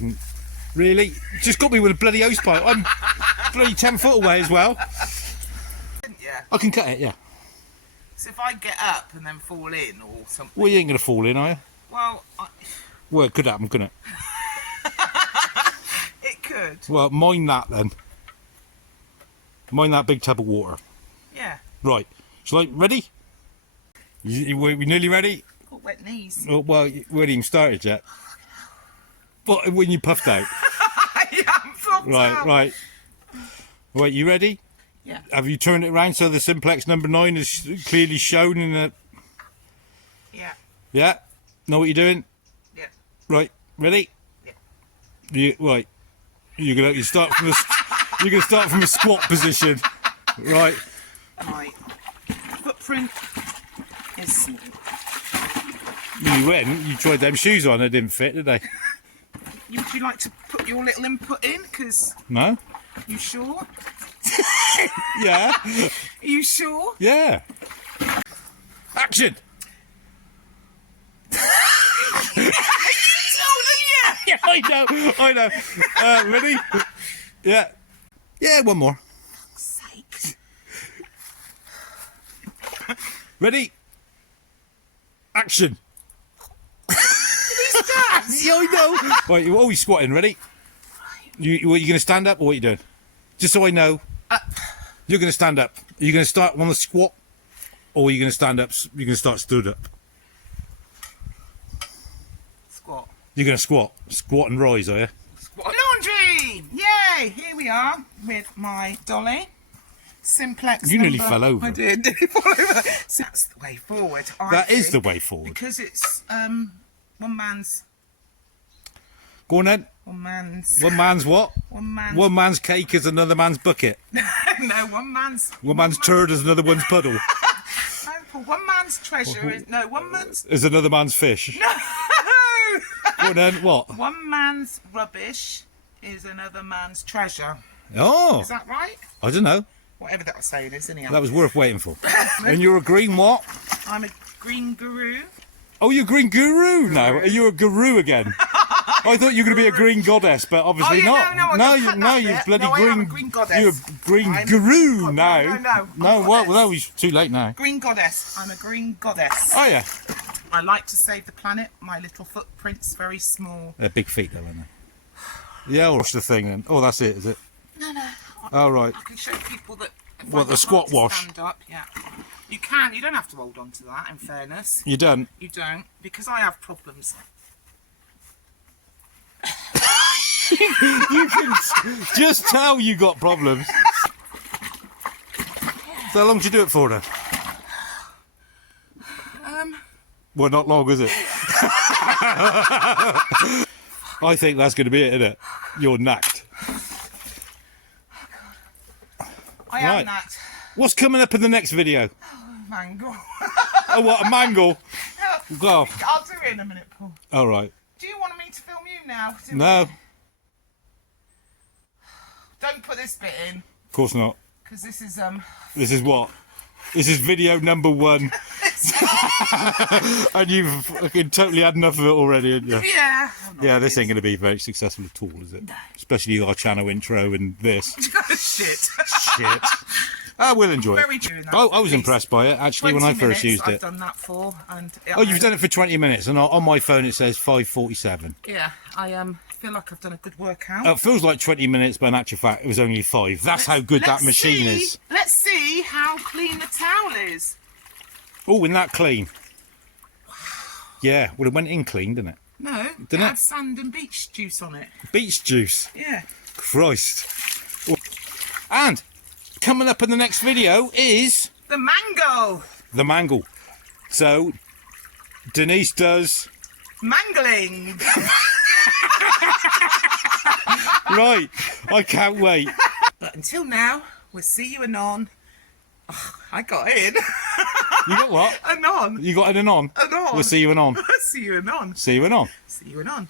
fucking... Really? Just got me with a bloody hose pipe. I'm bloody 10 foot away as well. Yeah. I can cut it, yeah. So if I get up and then fall in or something... Well, you ain't going to fall in, are you? Well, Well, it could happen, couldn't it? it could. Well, mind that then. Mind that big tub of water. Yeah. Right. Shall I... Ready? We nearly ready? Got wet knees. Oh, well, we haven't even started yet. But when you puffed out. Yeah, I'm puffed out. Right. Right, you ready? Yeah. Have you turned it around so the simplex number 9 is clearly shown in the... Yeah. Yeah? Know what you're doing? Yeah. Right, ready? Yeah. Right. You're gonna start from a squat position. Right. My footprint is small. You tried them shoes on, they didn't fit, did they? Would you like to put your little input in? Because... No? You sure? Yeah. Are you sure? Yeah. Action! Yeah, I know. Ready? Yeah. Yeah, one more. Sake. Ready? Action! Yeah, I know. Right, you're always squatting. Ready? You going to stand up or what are you doing? Just so I know. You're going to stand up. Are you going to start on the squat or are you going to stand up? You're going to start stood up. Squat. You're going to squat. Squat and rise, are you? Squat. Laundry! Yay! Here we are with my dolly. Simplex. You nearly fell over. I did. Nearly fall over. So that's the way forward. That is the way forward. Because it's one man's. Go on then. One man's. One man's what? One man's cake is another man's bucket. No, one man's. One man's turd is another one's puddle. No, Paul, one man's treasure is one man's. Is another man's fish. No. Go on then. What? One man's rubbish is another man's treasure. Oh. Is that right? I don't know. Whatever that saying is, anyhow. That was worth waiting for. And you're a green what? I'm a green guru. Oh, you're a green guru now. Are you a guru again? I thought you were going to be a green goddess, but obviously not. No, you're bloody no, green. I am a green goddess. You're a green guru now. No. Well, it's too late now. Green goddess. I'm a green goddess. Oh yeah. I like to save the planet. My little footprint's very small. They're big feet though, aren't they? Yeah, I'll wash the thing then. Oh, that's it, is it? No. Oh, right. I can show people that. What, the squat wash? Stand up, yeah. You can. You don't have to hold on to that. In fairness, You done? you don't, because I have problems. You can just tell you got problems. So how long did you do it for then? Well, not long, is it? I think that's going to be it, isn't it? You're knacked. I am that. What's coming up in the next video? Mangle. Oh, what, a mangle? Go. I'll do it in a minute, Paul. All right. Do you want me to film you now? No, Don't put this bit in, of course not. because this is This is what? This is video number 1. And you've fucking totally had enough of it already, haven't you? Yeah. Yeah, this ain't going to be very successful at all, is it? No. Especially our channel intro and this. Shit. Shit. I will enjoy it. Very true. Oh, I was impressed by it, actually, when I first used I've it. done that for, and Oh, you've done it for 20 minutes, and on my phone it says 5:47. Yeah, I feel like I've done a good workout. It feels like 20 minutes, but in actual fact, it was only 5. That's how good that machine is. Let's see how clean the towel is. Oh, isn't that clean? Yeah, well, it went in clean, didn't it? No, Didn't it it? had sand and beach juice on it. Beach juice. Yeah. Christ. And coming up in the next video is The mango. the mangle. So, Denise does... Mangling. Right, I can't wait. But until now, we'll see you anon. Oh, I got in. You got what? Anon. You got an on? Anon. We'll see you anon. See you anon. See you anon. See you anon.